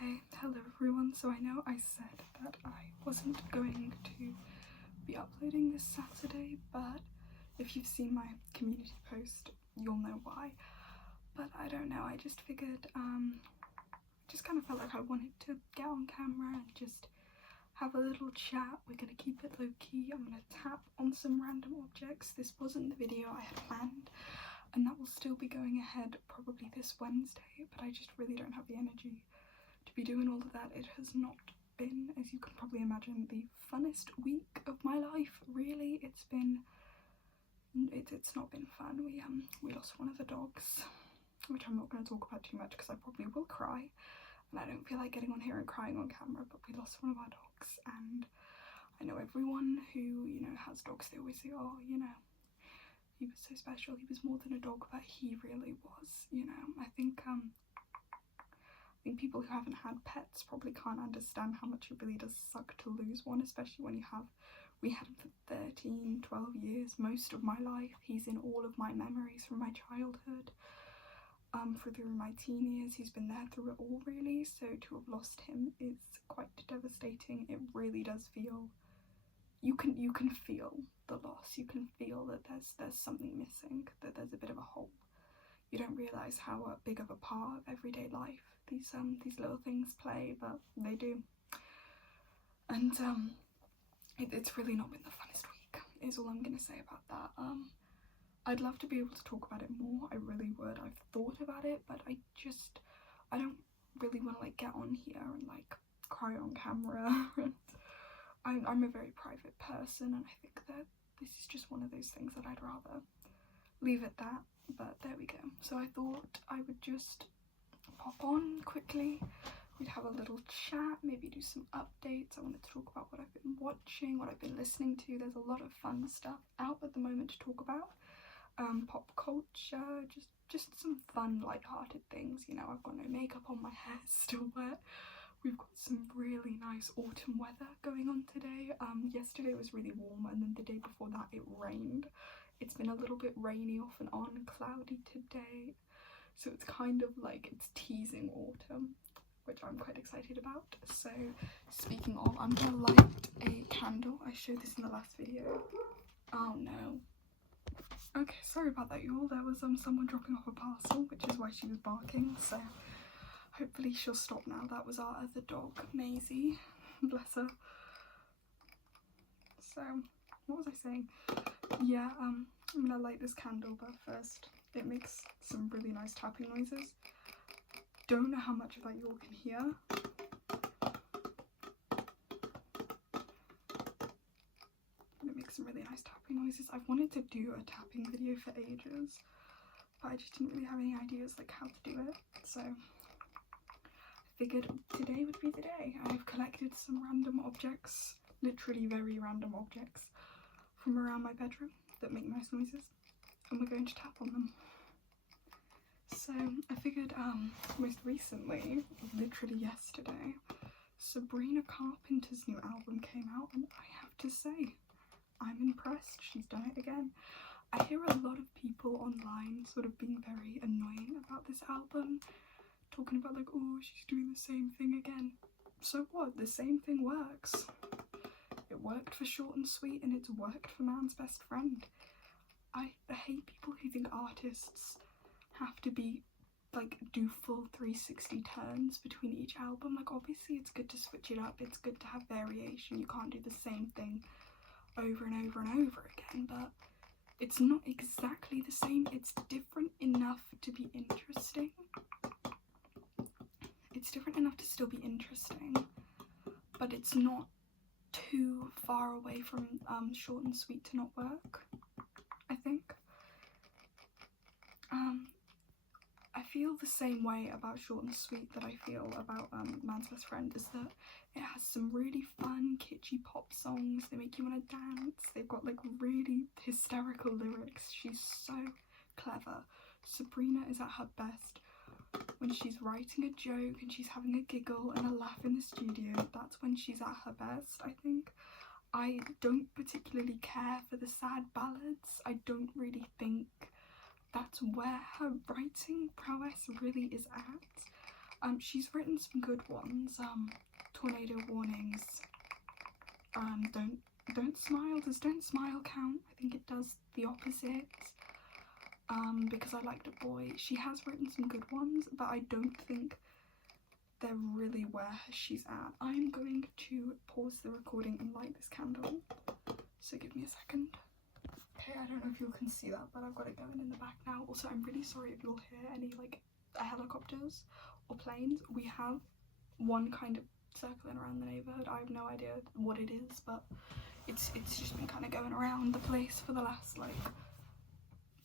Okay, hello everyone. So I know I said that I wasn't going to be uploading this Saturday, but if you've seen my community post, you'll know why. But I don't know, I just figured, just kind of felt like I wanted to get on camera and just have a little chat. We're gonna keep it low key. I'm gonna tap on some random objects. This wasn't the video I had planned, and that will still be going ahead probably this Wednesday, but I just really don't have the energy to be doing all of that. It has not been, as you can probably imagine, the funnest week of my life, really. It's not been fun. We lost one of the dogs, which I'm not going to talk about too much because I probably will cry, and I don't feel like getting on here and crying on camera, but we lost one of our dogs. And I know everyone who, you know, has dogs, they always say, oh, you know, he was so special, he was more than a dog, but he really was, you know. I think people who haven't had pets probably can't understand how much it really does suck to lose one, especially when we had him for 13, 12 years, most of my life. He's in all of my memories from my childhood, through my teen years. He's been there through it all, really, so to have lost him is quite devastating. It really does feel, you can feel the loss, you can feel that there's something missing, that there's a bit of a hole. You don't realise how big of a part of everyday life these little things play, but they do. And it's really not been the funnest week, is all I'm gonna say about that. I'd love to be able to talk about it more, I really would. I've thought about it, but I don't really want to like get on here and like cry on camera. I'm a very private person, and I think that this is just one of those things that I'd rather leave at that. But there we go. So I thought I would just pop on quickly, we'd have a little chat, maybe do some updates. I wanted to talk about what I've been watching, what I've been listening to. There's a lot of fun stuff out at the moment to talk about. Pop culture, just some fun light-hearted things, you know. I've got no makeup on, my hair's still wet. We've got some really nice autumn weather going on today. Yesterday was really warm, and then the day before that it rained. It's been a little bit rainy off and on, cloudy today, so it's kind of like it's teasing autumn, which I'm quite excited about. So speaking of, I'm gonna light a candle. I showed this in the last video. Oh no. Okay, sorry about that, y'all. There was someone dropping off a parcel, which is why she was barking, so hopefully she'll stop now. That was our other dog, Maisie. Bless her. So what was I saying? Yeah, I'm gonna light this candle, but first it makes some really nice tapping noises. Don't know how much of that you all can hear. It makes some really nice tapping noises. I've wanted to do a tapping video for ages, but I just didn't really have any ideas like how to do it, so I figured today would be the day. I've collected some random objects, literally very random objects, from around my bedroom that make nice noises, and we're going to tap on them. So I figured most recently, literally yesterday, Sabrina Carpenter's new album came out, and I have to say, I'm impressed. She's done it again. I hear a lot of people online sort of being very annoying about this album, talking about like, oh, she's doing the same thing again. So what? The same thing works. It worked for Short and Sweet, and it's worked for Man's Best Friend. I hate people who think artists have to be like do full 360 turns between each album. Like, obviously it's good to switch it up, it's good to have variation. You can't do the same thing over and over and over again, but it's not exactly the same. It's different enough to be interesting. It's different enough to still be interesting, but it's not too far away from Short and Sweet to not work, I think. I feel the same way about Short and Sweet that I feel about Man's Best Friend, is that it has some really fun, kitschy pop songs. They make you want to dance. They've got like really hysterical lyrics. She's so clever. Sabrina is at her best when she's writing a joke and she's having a giggle and a laugh in the studio. That's when she's at her best, I think. I don't particularly care for the sad ballads. I don't really think that's where her writing prowess really is at. She's written some good ones. Tornado warnings. Don't smile. Does don't smile count? I think it does the opposite. Because I liked a boy. She has written some good ones, but I don't think they're really where she's at. I'm going to pause the recording and light this candle. So give me a second. Okay, I don't know if you can see that, but I've got it going in the back now. Also, I'm really sorry if you'll hear any like helicopters or planes. We have one kind of circling around the neighbourhood. I have no idea what it is, but it's just been kind of going around the place for the last like,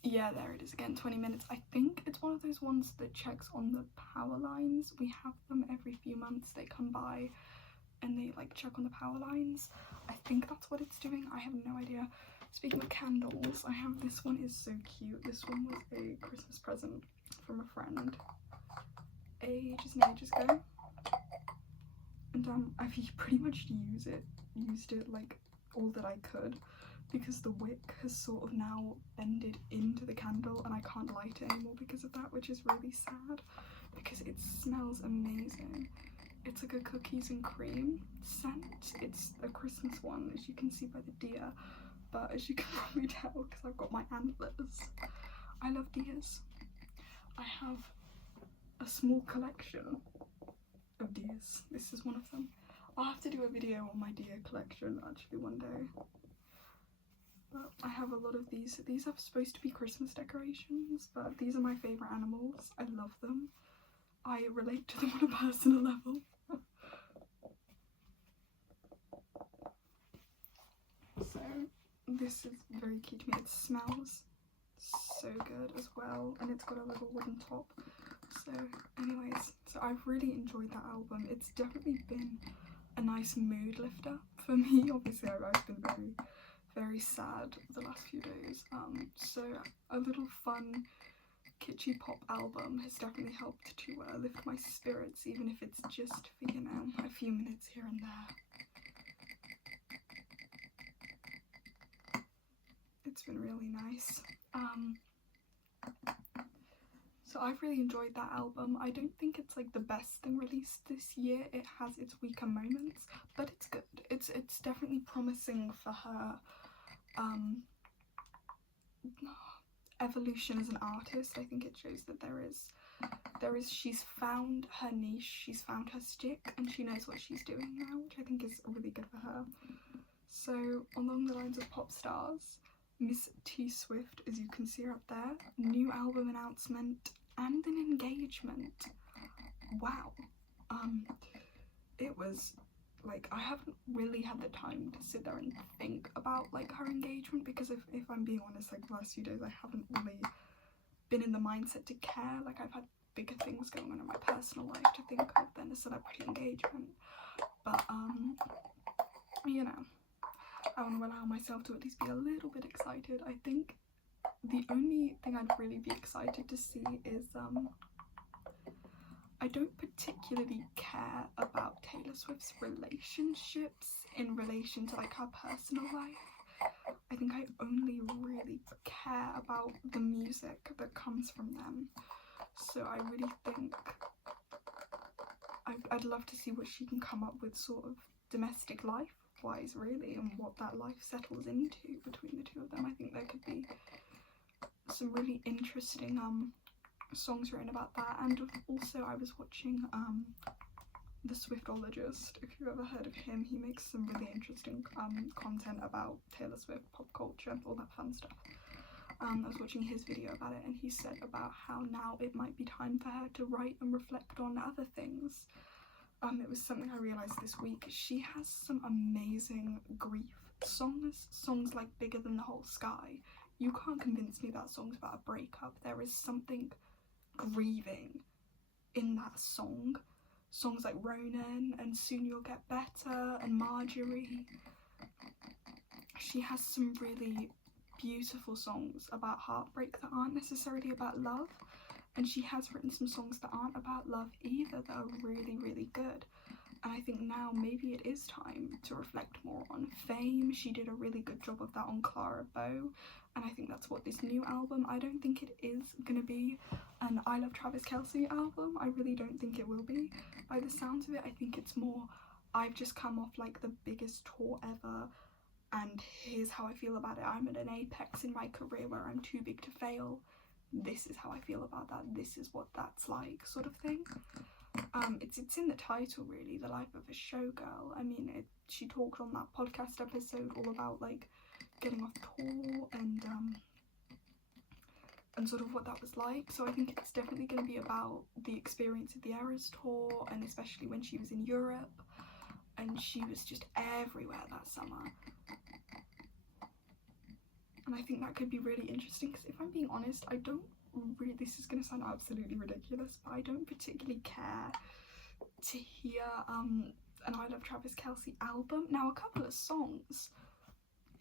yeah, there it is again, 20 minutes. I think it's one of those ones that checks on the power lines. We have them every few months. They come by and they like check on the power lines. I think that's what it's doing. I have no idea. Speaking of candles, I have this one. Is so cute. This one was a Christmas present from a friend ages and ages ago, and I've pretty much used it like all that I could, because the wick has sort of now bended into the candle and I can't light it anymore because of that, which is really sad because it smells amazing. It's like a cookies and cream scent. It's a Christmas one, as you can see by the deer, but as you can probably tell because I've got my antlers, I love deers. I have a small collection of deers. This is one of them. I'll have to do a video on my deer collection actually one day. But I have a lot of these. These are supposed to be Christmas decorations, but these are my favourite animals. I love them. I relate to them on a personal level. So this is very key to me. It smells so good as well, and it's got a little wooden top. So anyways, so I've really enjoyed that album. It's definitely been a nice mood lifter for me. Obviously I've been very sad the last few days, so a little fun kitschy pop album has definitely helped to lift my spirits, even if it's just for, you know, a few minutes here and there. It's been really nice. So I've really enjoyed that album. I don't think it's like the best thing released this year. It has its weaker moments, but it's good. It's definitely promising for her evolution as an artist. I think it shows that she's found her niche, she's found her stick, and she knows what she's doing now, which I think is really good for her. So along the lines of pop stars, Miss T Swift, as you can see her up there, new album announcement and an engagement. Wow. It was like, I haven't really had the time to sit there and think about like her engagement, because if I'm being honest, like the last few days I haven't really been in the mindset to care. Like I've had bigger things going on in my personal life to think of than a celebrity engagement. But you know, I want to allow myself to at least be a little bit excited. I think the only thing I'd really be excited to see is I don't particularly care about Taylor Swift's relationships in relation to like her personal life. I think I only really care about the music that comes from them. So I really think I'd love to see what she can come up with sort of domestic life wise, really, and what that life settles into between the two of them. I think there could be some really interesting songs written about that. And also I was watching The Swiftologist. If you've ever heard of him, he makes some really interesting content about Taylor Swift, pop culture, all that fun stuff. I was watching his video about it, and he said about how now it might be time for her to write and reflect on other things. It was something I realised this week. She has some amazing grief songs like Bigger Than the Whole Sky. You can't convince me that song's about a breakup. There is something grieving in that song. Songs like Ronan and Soon You'll Get Better and Marjorie. She has some really beautiful songs about heartbreak that aren't necessarily about love. And she has written some songs that aren't about love either that are really, really good. And I think now maybe it is time to reflect more on Fame. She did a really good job of that on Clara Bow, and I think that's what this new album, I don't think it is going to be an I Love Travis Kelce album. I really don't think it will be. By the sounds of it, I think it's more, I've just come off like the biggest tour ever, and here's how I feel about it. I'm at an apex in my career where I'm too big to fail. This is how I feel about that. This is what that's like, sort of thing. It's in the title, really, The Life of a Showgirl. I mean, she talked on that podcast episode all about like getting off tour and sort of what that was like. So I think it's definitely going to be about the experience of the Eras tour, and especially when she was in Europe, and she was just everywhere that summer. And I think that could be really interesting, because if I'm being honest, I don't really, this is going to sound absolutely ridiculous, but I don't particularly care to hear an I Love Travis Kelce album. Now, a couple of songs,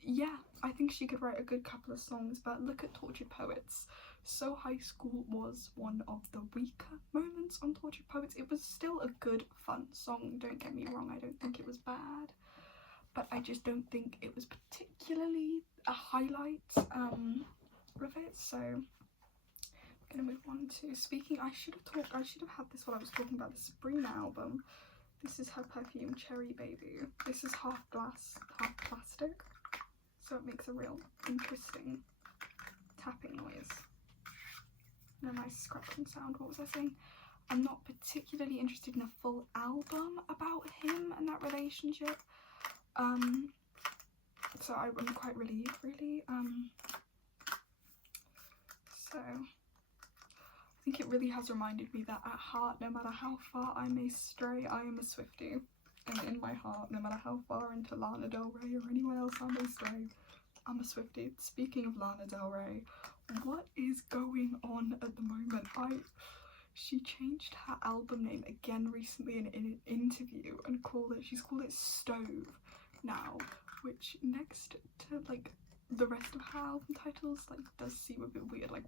yeah, I think she could write a good couple of songs, but look at Tortured Poets. So High School was one of the weaker moments on Tortured Poets. It was still a good, fun song, don't get me wrong, I don't think it was bad, but I just don't think it was particularly a highlight of it. So I'm gonna move on to speaking. I should have had this while I was talking about the Sabrina album. This is her perfume, Cherry Baby. This is half glass, half plastic, so it makes a real interesting tapping noise and a nice scratching sound. What was I saying? I'm not particularly interested in a full album about him and that relationship. So I'm quite really so I think it really has reminded me that at heart, no matter how far I may stray, I am a Swiftie. And in my heart, no matter how far into Lana Del Rey or anyone else I may stray, I'm a Swiftie. Speaking of Lana Del Rey, what is going on at the moment? She changed her album name again recently in an interview and she's called it Stove now, which next to like the rest of her album titles like does seem a bit weird, like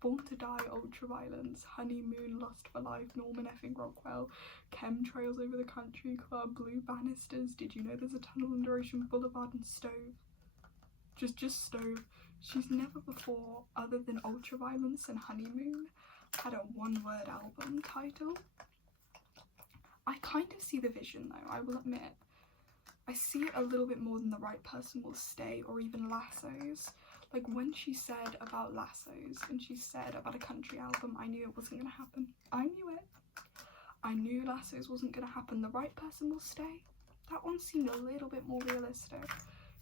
Born to Die, Ultraviolence, Honeymoon, Lust for Life, Norman effing Rockwell, Chemtrails Over the Country Club, Blue Banisters, Did You Know There's a Tunnel Under Ocean Boulevard, and Stove. Just Stove. She's never before, other than Ultraviolence and Honeymoon, had a one-word album title. I kind of see the vision though, I will admit. I see it a little bit more than The Right Person Will Stay or even Lassos. Like when she said about Lassos and she said about a country album, I knew it wasn't going to happen. I knew it. I knew Lassos wasn't going to happen. The Right Person Will Stay, that one seemed a little bit more realistic.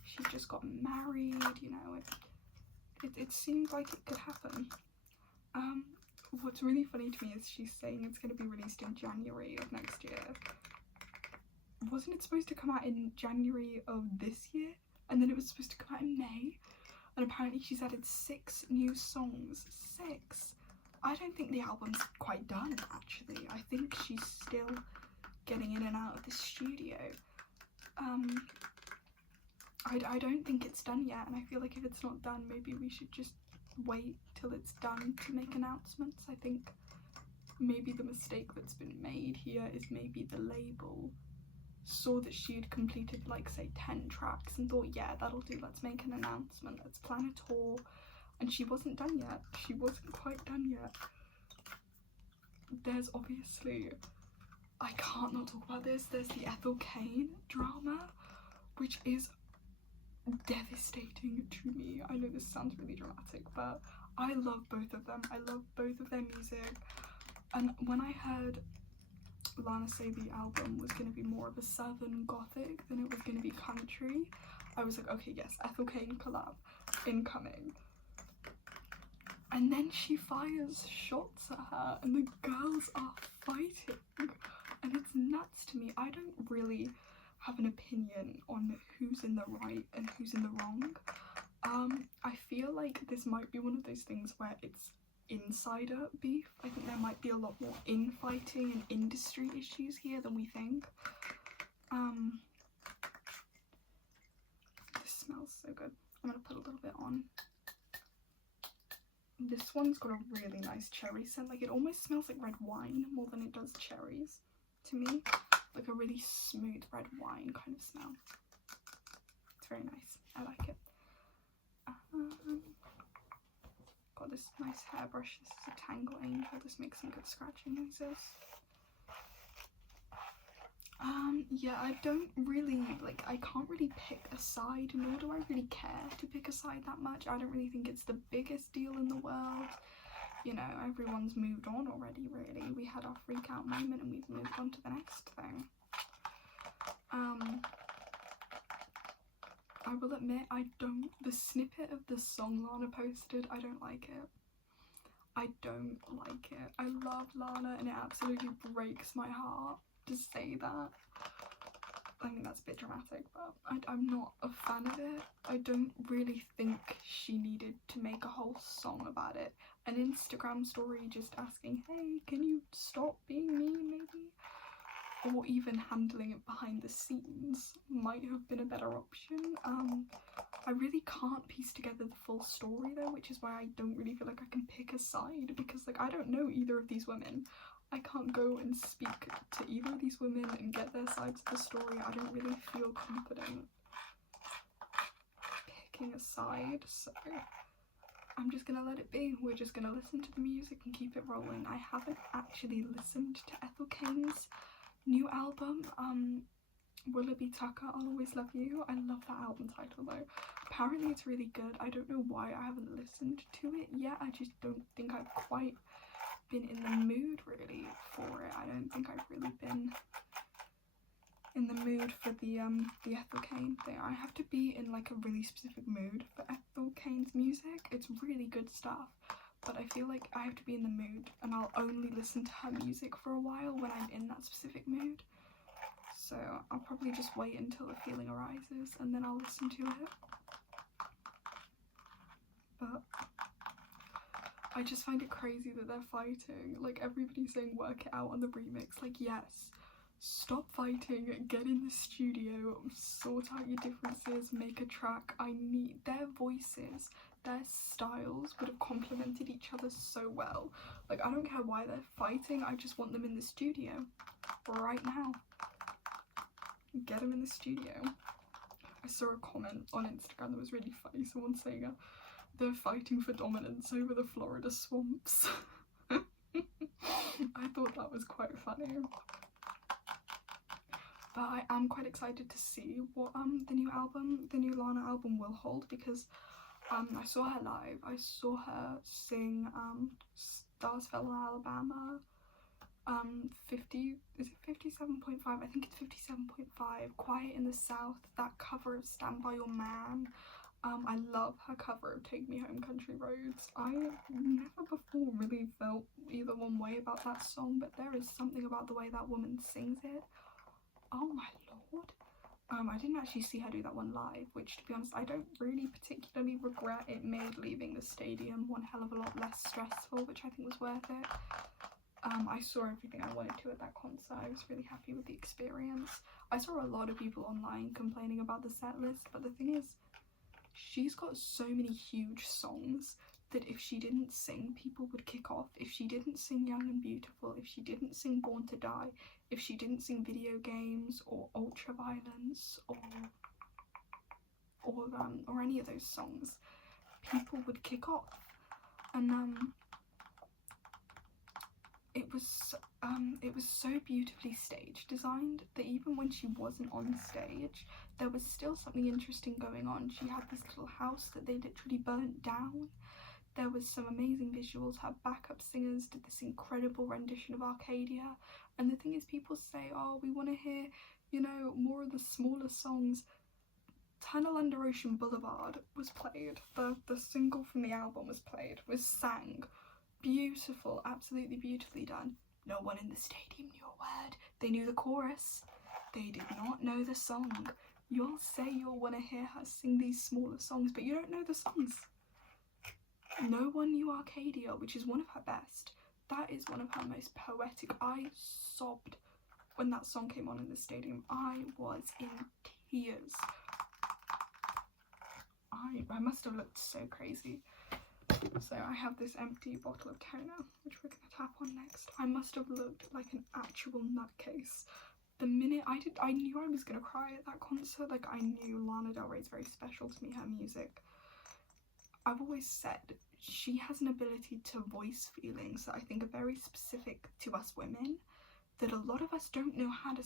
She just got married, you know, it seemed like it could happen. What's really funny to me is she's saying it's going to be released in January of next year. Wasn't it supposed to come out in January of this year? And then it was supposed to come out in May? And apparently she's added 6 new songs. 6! I don't think the album's quite done, actually. I think she's still getting in and out of the studio. I don't think it's done yet, and I feel like if it's not done, maybe we should just wait till it's done to make announcements. I think maybe the mistake that's been made here is maybe the label saw that she had completed like say 10 tracks and thought, yeah, that'll do, let's make an announcement, let's plan a tour, and she wasn't done yet. She wasn't quite done yet. There's obviously, I can't not talk about this, there's the Ethel Cain drama, which is devastating to me. I know this sounds really dramatic, but I love both of them. I love both of their music, and when I heard Lana say the album was going to be more of a southern gothic than it was going to be country, I was like, okay, yes, Ethel Cain collab incoming. And then she fires shots at her and the girls are fighting, and it's nuts to me. I don't really have an opinion on who's in the right and who's in the wrong. I feel like this might be one of those things where it's insider beef. I think there might be a lot more infighting and industry issues here than we think. This smells so good. I'm gonna put a little bit on. This one's got a really nice cherry scent. Like it almost smells like red wine more than it does cherries to me. like a really smooth red wine kind of smell. It's very nice. I like it. Got this nice hairbrush. This is a Tangle Angel. This makes some good scratching noises. Yeah, I don't really, like, I can't really pick a side, nor do I really care to pick a side that much. I don't really think it's the biggest deal in the world. You know, everyone's moved on already, really. We had our freak out moment and we've moved on to the next thing. I will admit, the snippet of the song Lana posted, I don't like it. I don't like it. I love Lana and it absolutely breaks my heart to say that. I mean, that's a bit dramatic, but I'm not a fan of it. I don't really think she needed to make a whole song about it. An Instagram story just asking, hey, can you stop being mean, maybe? Or even handling it behind the scenes might have been a better option. I really can't piece together the full story though, which is why I don't really feel like I can pick a side, because like I don't know either of these women. I can't go and speak to either of these women and get their sides of the story. I don't really feel confident picking a side, so I'm just gonna let it be. We're just gonna listen to the music and keep it rolling. I haven't actually listened to Ethel Cain's new album, Willoughby Tucker, I'll Always Love You. I love that album title though. Apparently it's really good. I don't know why I haven't listened to it yet. I just don't think I've quite been in the mood really for it. I don't think I've really been in the mood for the Ethel Cain thing. I have to be in like a really specific mood for Ethel Cain's music. It's really good stuff, but I feel like I have to be in the mood and I'll only listen to her music for a while when I'm in that specific mood. So I'll probably just wait until the feeling arises and then I'll listen to it. But I just find it crazy that they're fighting. Like, everybody's saying work it out on the remix. Like, yes, stop fighting, get in the studio, sort out your differences, make a track. I need their voices, their styles would have complemented each other so well. Like, I don't care why they're fighting, I just want them in the studio right now. Get them in the studio. I saw a comment on Instagram that was really funny, someone saying they're fighting for dominance over the Florida swamps. I thought that was quite funny. But I am quite excited to see what the new Lana album will hold, because I saw her live. I saw her sing Stars Fell in Alabama, 57.5, I think it's 57.5, Quiet in the South, that cover of Stand By Your Man. I love her cover of Take Me Home Country Roads. I never before really felt either one way about that song, but there is something about the way that woman sings it. Oh my lord. I didn't actually see her do that one live, which to be honest I don't really particularly regret. It made leaving the stadium one hell of a lot less stressful, which I think was worth it. I saw everything I wanted to at that concert. I was really happy with the experience. I saw a lot of people online complaining about the set list, but the thing is, she's got so many huge songs that if she didn't sing, people would kick off. If she didn't sing Young and Beautiful, if she didn't sing Born to Die, if she didn't sing Video Games or Ultraviolence or any of those songs, people would kick off. And it was so beautifully stage designed that even when she wasn't on stage, there was still something interesting going on. She had this little house that they literally burnt down. There was some amazing visuals. Her backup singers did this incredible rendition of Arcadia. And the thing is, people say, oh, we want to hear, you know, more of the smaller songs. Tunnel Under Ocean Boulevard was played. The single from the album was played, was sang. Beautiful, absolutely beautifully done. No one in the stadium knew a word. They knew the chorus. They did not know the song. You'll say you'll want to hear her sing these smaller songs, but you don't know the songs. No one knew Arcadia, which is one of her best. That is one of her most poetic. I sobbed when that song came on in the stadium. I was in tears. I must have looked so crazy. So I have this empty bottle of toner, which we're going to tap on next. I must have looked like an actual nutcase the minute I knew I was gonna cry at that concert. Like, I knew Lana Del Rey is very special to me, her music. I've always said she has an ability to voice feelings that I think are very specific to us women, that a lot of us don't know how to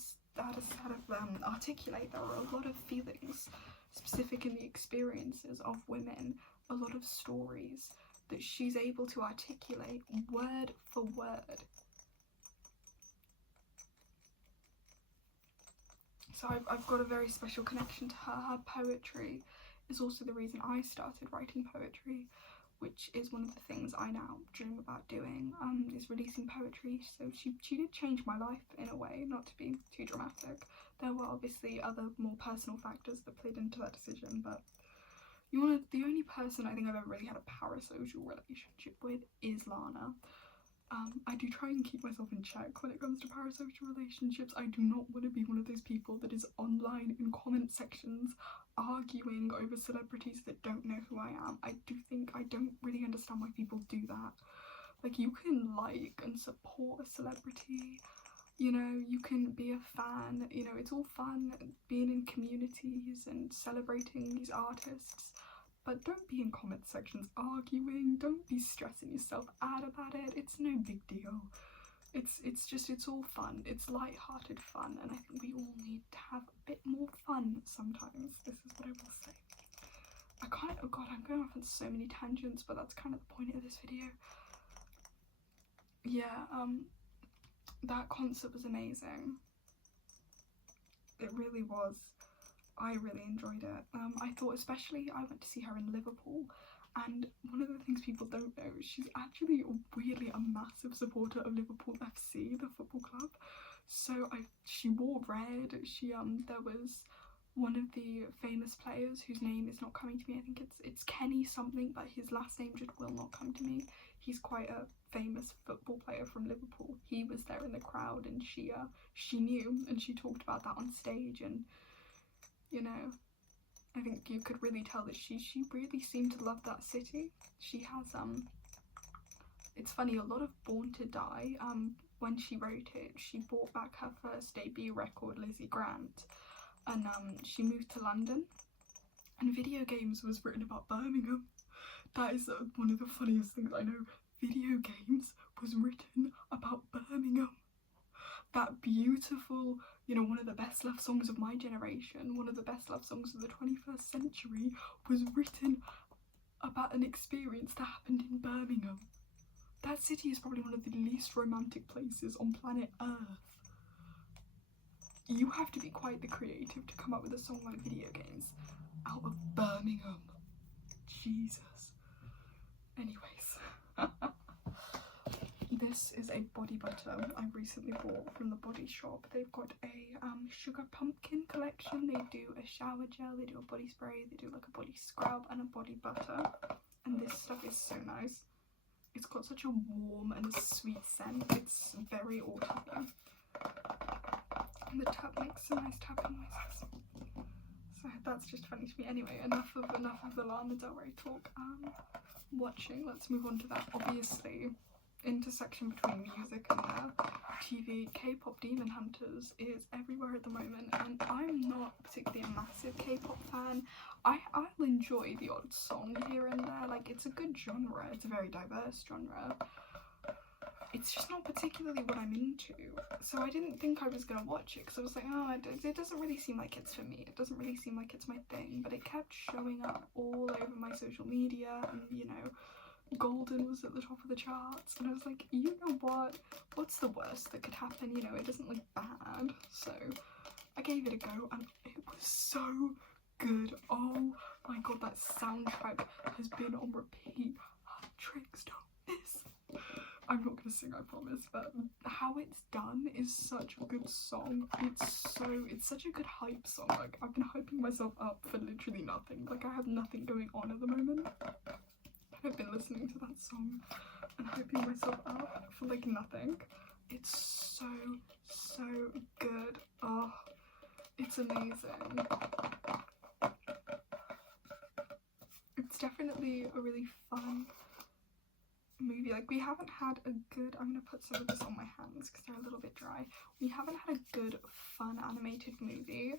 articulate. There are a lot of feelings specific in the experiences of women, a lot of stories that she's able to articulate word for word. So I've got a very special connection to her. Her poetry is also the reason I started writing poetry, which is one of the things I now dream about doing, is releasing poetry. So she did change my life in a way, not to be too dramatic. There were obviously other more personal factors that played into that decision, but the only person I think I've ever really had a parasocial relationship with is Lana. I do try and keep myself in check when it comes to parasocial relationships. I do not want to be one of those people that is online in comment sections arguing over celebrities that don't know who I am. I don't really understand why people do that. Like, you can like and support a celebrity, you know, you can be a fan, you know, it's all fun being in communities and celebrating these artists. But don't be in comment sections arguing, don't be stressing yourself out about it, it's no big deal. It's all fun, it's light-hearted fun, and I think we all need to have a bit more fun sometimes. This is what I will say. Oh god, I'm going off on so many tangents, but that's kind of the point of this video. Yeah, that concert was amazing. It really was. I really enjoyed it. I thought, especially, I went to see her in Liverpool, and one of the things people don't know is she's actually weirdly a massive supporter of Liverpool FC, the football club. So she wore red. There was one of the famous players whose name is not coming to me. I think it's Kenny something, but his last name just will not come to me. He's quite a famous football player from Liverpool. He was there in the crowd, and she knew, and she talked about that on stage, and you know, I think you could really tell that she really seemed to love that city. She has it's funny, a lot of Born to Die, when she wrote it, she brought back her first debut record, Lizzie Grant, and she moved to London, and Video Games was written about Birmingham. That is one of the funniest things I know. Video Games was written about Birmingham. That beautiful, you know, one of the best love songs of my generation, one of the best love songs of the 21st century, was written about an experience that happened in Birmingham. That city is probably one of the least romantic places on planet Earth. You have to be quite the creative to come up with a song like Video Games out of Birmingham. Jesus. Anyways. This is a body butter I recently bought from the Body Shop. They've got a sugar pumpkin collection. They do a shower gel, they do a body spray, they do like a body scrub and a body butter. And this stuff is so nice. It's got such a warm and sweet scent. It's very autumny. And the tub makes some nice tapping noises. So that's just funny to me. Anyway, enough of the Lana Del Rey talk. Watching, let's move on to that. Obviously, intersection between music and TV, K-pop Demon Hunters is everywhere at the moment, and I'm not particularly a massive K-pop fan. I'll enjoy the odd song here and there. Like, it's a good genre, it's a very diverse genre. It's just not particularly what I'm into, so I didn't think I was gonna watch it, because I was like, oh, it doesn't really seem like it's for me, it doesn't really seem like it's my thing, but it kept showing up all over my social media, and you know, Golden was at the top of the charts, and I was like, you know what, what's the worst that could happen, you know, it doesn't look bad. So I gave it a go, and it was so good. Oh my god, that soundtrack has been on repeat hundreds of times. I'm not gonna sing, I promise, but how it's done is such a good song. It's such a good hype song. Like, I've been hyping myself up for literally nothing. Like, I have nothing going on at the moment. I've been listening to that song and hyping myself up for like nothing. It's so good. Oh, it's amazing. It's definitely a really fun movie. Like, we haven't had a good, I'm gonna put some of this on my hands because they're a little bit dry. We haven't had a good fun animated movie.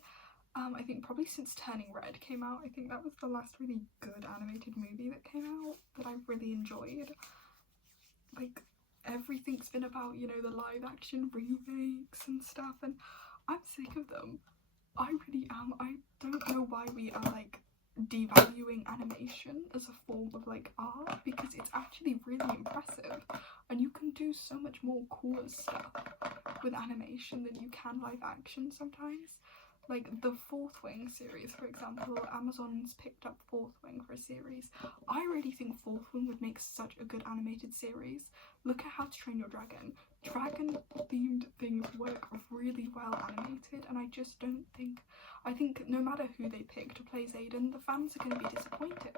I think probably since Turning Red came out. I think that was the last really good animated movie that came out that I really enjoyed. Like, everything's been about, you know, the live action remakes and stuff, and I'm sick of them. I really am. I don't know why we are like devaluing animation as a form of like art, because it's actually really impressive and you can do so much more cooler stuff with animation than you can live action sometimes. Like the Fourth Wing series, for example, Amazon's picked up Fourth Wing for a series. I really think Fourth Wing would make such a good animated series. Look at How to Train Your Dragon. Dragon themed things work really well animated, and I just don't think, I think no matter who they pick to play Xaden, the fans are going to be disappointed.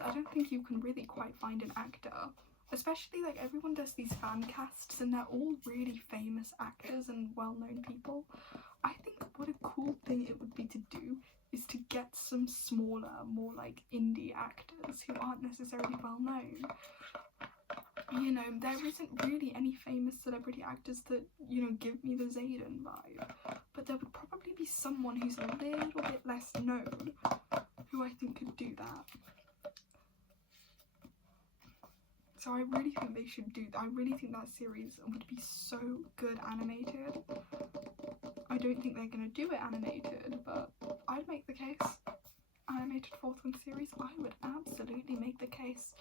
I don't think you can really quite find an actor, especially like everyone does these fan casts and they're all really famous actors and well-known people. I think what a cool thing it would be to do is to get some smaller, more like indie actors who aren't necessarily well known. You know, there isn't really any famous celebrity actors that, you know, give me the Xaden vibe, but there would probably be someone who's a little bit less known who I think could do that. So I really think they should do that. I really think that series would be so good animated. I don't think they're going to do it animated, but I'd make the case. Animated Fourth Wing series, I would absolutely make the case.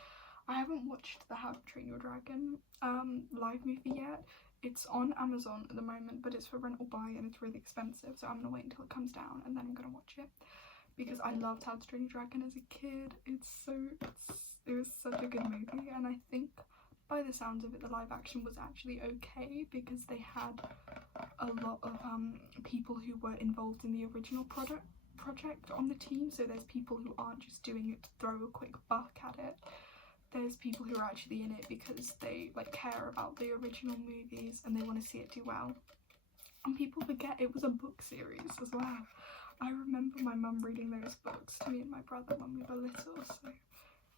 I haven't watched the How to Train Your Dragon live movie yet. It's on Amazon at the moment, but it's for rent or buy and it's really expensive, so I'm going to wait until it comes down and then I'm going to watch it. Because I loved How to Train Your Dragon as a kid. It was such a good movie, and I think by the sounds of it, the live action was actually okay because they had a lot of people who were involved in the original project on the team. So there's people who aren't just doing it to throw a quick buck at it. There's people who are actually in it because they like care about the original movies and they want to see it do well. And people forget it was a book series as well. I remember my mum reading those books to me and my brother when we were little, so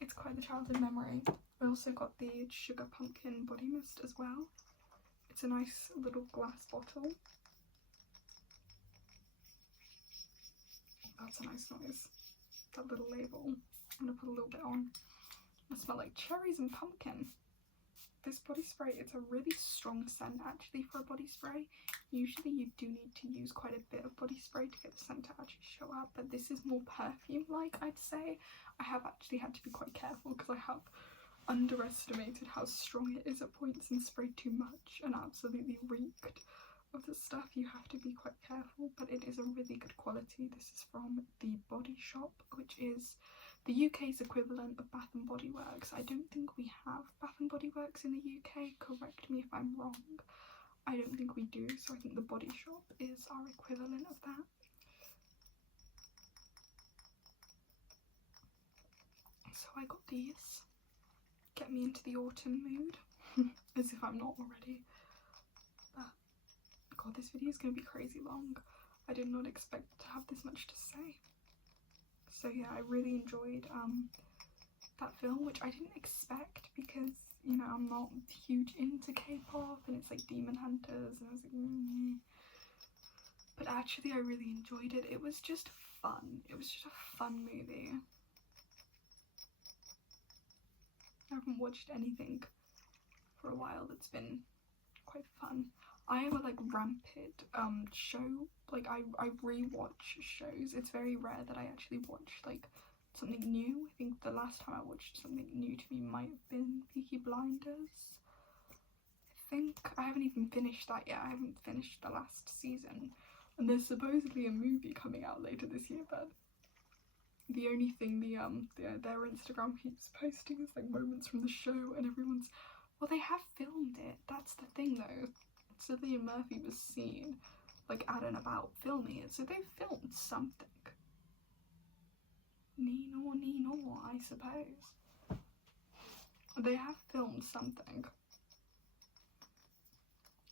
it's quite the childhood memory. I also got the Sugar Pumpkin Body Mist as well. It's a nice little glass bottle. That's a nice noise. That little label. I'm gonna put a little bit on. It smells like cherries and pumpkin. This body spray, it's a really strong scent actually for a body spray. Usually you do need to use quite a bit of body spray to get the scent to actually show up, but this is more perfume-like, I'd say. I have actually had to be quite careful because I have underestimated how strong it is at points and sprayed too much and absolutely reeked of the stuff. You have to be quite careful, but it is a really good quality. This is from The Body Shop, which is the UK's equivalent of Bath and Body Works. I don't think we have Bath and Body Works in the UK, correct me if I'm wrong. I don't think we do, so I think The Body Shop is our equivalent of that. So I got these. Get me into the autumn mood, as if I'm not already. But God, this video is going to be crazy long. I did not expect to have this much to say. So yeah, I really enjoyed that film, which I didn't expect because, you know, I'm not huge into K-pop and it's like Demon Hunters and I was like, But actually I really enjoyed it. It was just fun. It was just a fun movie. I haven't watched anything for a while that's been quite fun. I am a like rampant show, like I rewatch shows. It's very rare that I actually watch like something new. I think the last time I watched something new to me might have been Peaky Blinders. I think I haven't even finished that yet. I haven't finished the last season, and there's supposedly a movie coming out later this year, but the only thing their Instagram keeps posting is like moments from the show, and everyone's, well, they have filmed it. That's the thing though. Cillian Murphy was seen like at and about filming it, so they filmed something. Nino, I suppose. They have filmed something.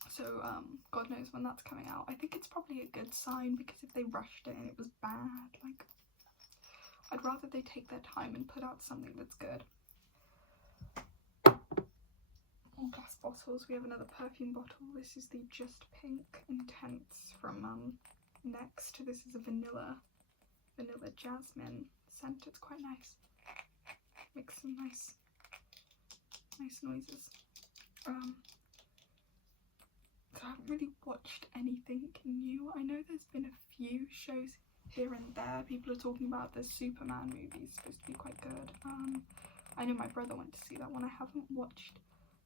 So God knows when that's coming out. I think it's probably a good sign, because if they rushed it and it was bad, like, I'd rather they take their time and put out something that's good. More glass bottles. We have another perfume bottle. This is the Just Pink Intense from next. This is a vanilla jasmine scent. It's quite nice. Makes some nice noises. So I haven't really watched anything new. I know there's been a few shows here and there. People are talking about the Superman movie, it's supposed to be quite good. I know my brother went to see that one. I haven't watched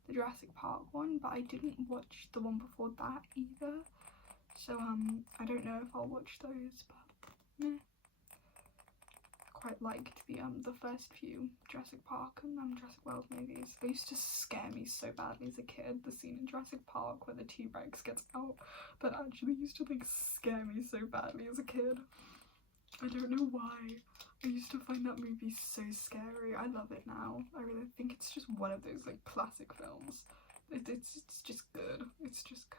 the Jurassic Park one, but I didn't watch the one before that either. So I don't know if I'll watch those, but meh. Quite liked the first few Jurassic Park and Jurassic World movies. They used to scare me so badly as a kid. The scene in Jurassic Park where the T-Rex gets out, that actually used to scare me so badly as a kid. I don't know why. I used to find that movie so scary. I love it now. I really think it's just one of those like classic films. It's just good. It's just good.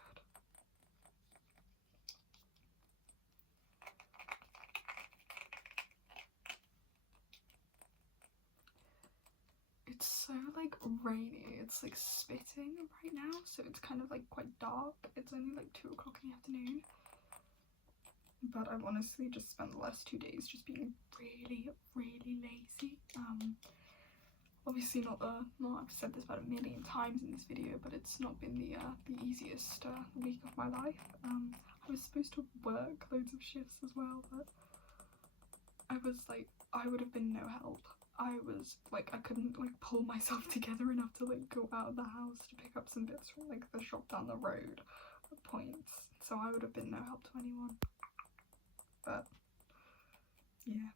It's so like rainy. It's like spitting right now, so it's kind of like quite dark. It's only like 2 o'clock in the afternoon. But I've honestly just spent the last 2 days just being really lazy. Obviously not I've said this about a million times in this video, but it's not been the easiest week of my life. I was supposed to work loads of shifts as well, but I would have been no help. I was like, I couldn't like pull myself together enough to like go out of the house to pick up some bits from like the shop down the road at points, so I would have been no help to anyone. But yeah,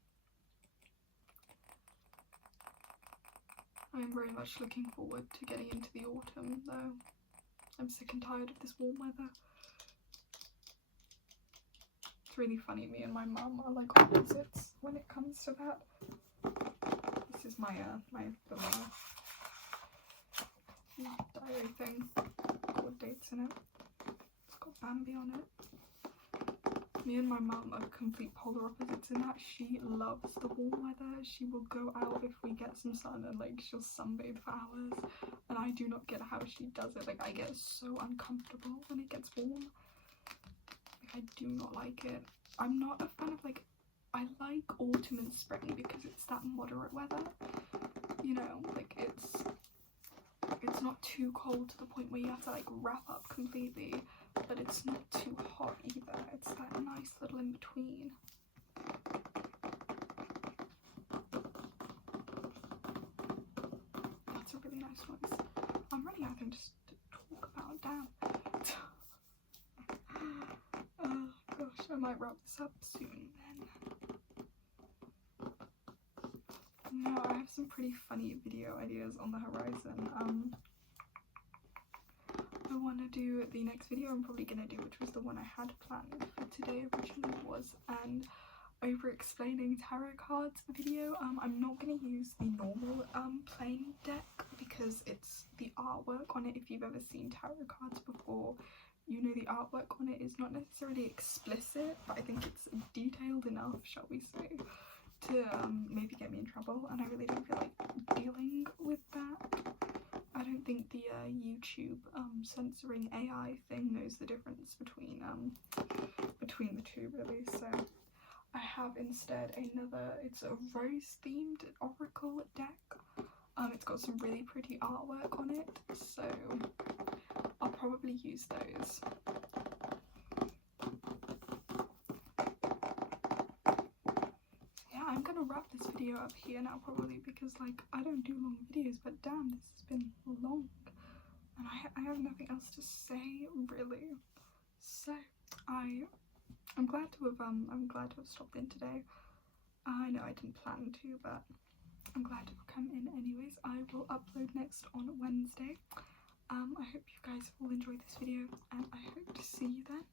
I'm very much looking forward to getting into the autumn though. I'm sick and tired of this warm weather. It's really funny, me and my mum are like opposites when it comes to that. This is my little diary thing, got dates in it. It's got Bambi on it. Me and my mum are complete polar opposites in that. She loves the warm weather. She will go out if we get some sun and like she'll sunbathe for hours, and I do not get how she does it. Like I get so uncomfortable when it gets warm. Like I do not like it. I'm not a fan of like, I like autumn and spring because it's that moderate weather, you know, like it's not too cold to the point where you have to like wrap up completely, but it's not too hot either. It's that nice little in between. That's a really nice noise. I'm running out of things to talk about, damn. Oh gosh, I might wrap this up soon then. No, I have some pretty funny video ideas on the horizon. I want to do the next video I'm probably going to do, which was the one I had planned for today originally, was an over-explaining tarot cards video. I'm not going to use the normal plain deck because it's the artwork on it. If you've ever seen tarot cards before, you know the artwork on it is not necessarily explicit, but I think it's detailed enough, shall we say, to maybe get me in trouble, and I really don't feel like dealing with that. I don't think the YouTube censoring AI thing knows the difference between the two really, so I have instead another, it's a rose themed oracle deck. It's got some really pretty artwork on it, so I'll probably use those. I'm gonna wrap this video up here now probably, because like I don't do long videos, but damn, this has been long and I have nothing else to say really. So I'm glad to have stopped in today. I know I didn't plan to, but I'm glad to have come in anyways. I will upload next on Wednesday. I hope you guys will enjoy this video, and I hope to see you then.